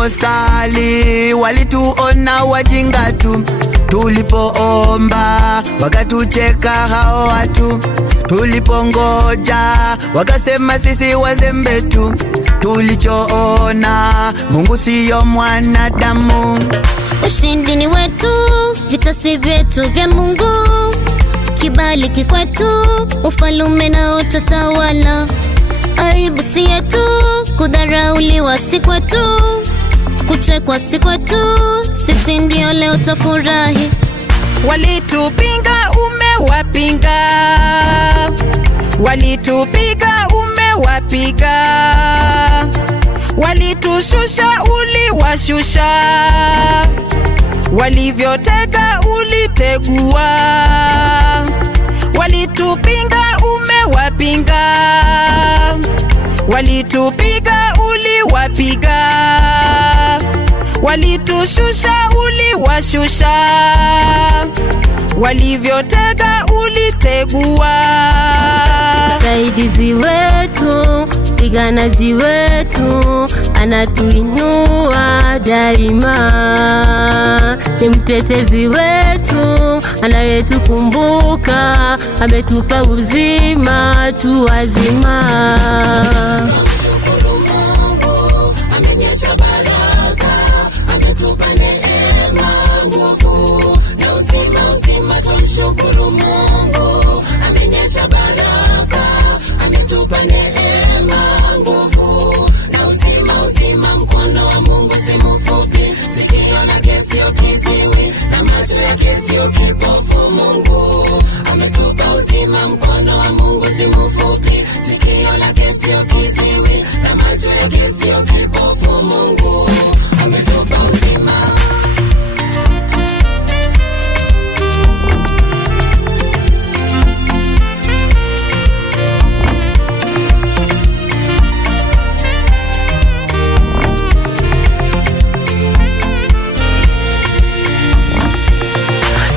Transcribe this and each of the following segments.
Tuliposali walituona wajinga tu, tulipoomba wakatucheka hao watu, tulipongoja wakasema sisi wazembe tu. Tulichoona Mungu siyo mwanadamu. Ushindi ni wetu, vita si vyetu, vya Mungu. Kibali kikwetu, ufalume na utatawala. Aibu si yetu, kudharauliwa si kwetu, kuchekwa si kwetu, sisi ndio leo tafurahi. Walitupinga umewapinga, walitupiga umewapiga, walitushusha uliwashusha, walivyotega ulitegua. Walitupinga umewapinga, walitupiga uliwapiga, walitushusha uliwashusha, walivyotega ulitegua. Msaidizi wetu, piganaji wetu, anatuinua daima. Ni mtetezi wetu, anayetukumbuka, ametupa uzima tu wazima.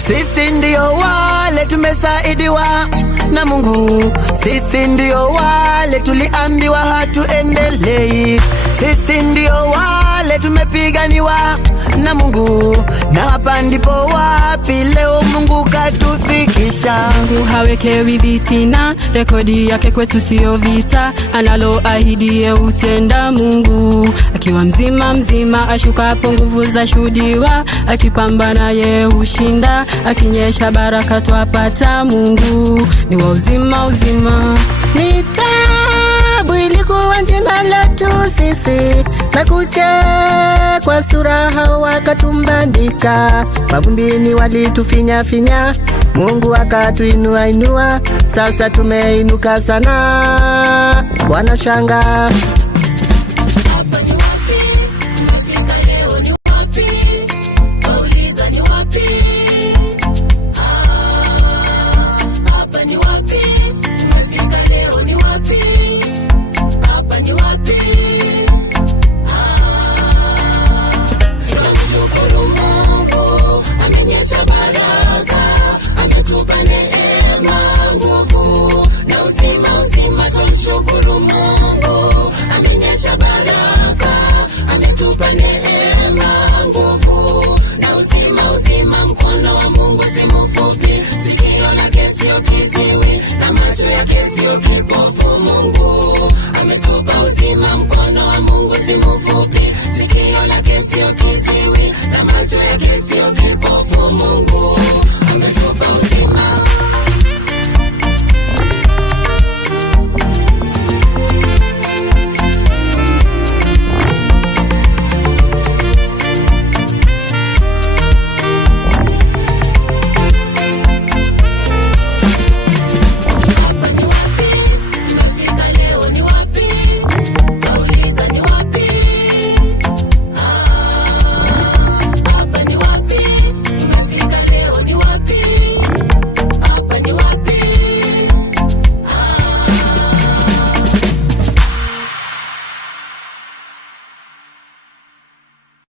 Sisi ndio wale tumesaidiwa na Mungu, sisi ndio wale tuliambiwa hatuendelei, sisi ndio wale tumepiganiwa na Mungu, na hapa ndipo wapi leo Mungu katufikisha. Mungu hawekewi vitina, rekodi yake kwetu sio vita, analo ahidi utenda. Mungu akiwa mzima mzima, ashukapo nguvu za shuhudiwa, akipambana ye ushinda, akinyesha baraka twapata. Mungu ni wa uzima uzima. Ni tabu ilikuwa jina letu sisi, na kuchekwa sura hao wakatumbandika, mavumbini walitufinya finya, Mungu akatuinua inua, sasa tumeinuka sana, wanashanga.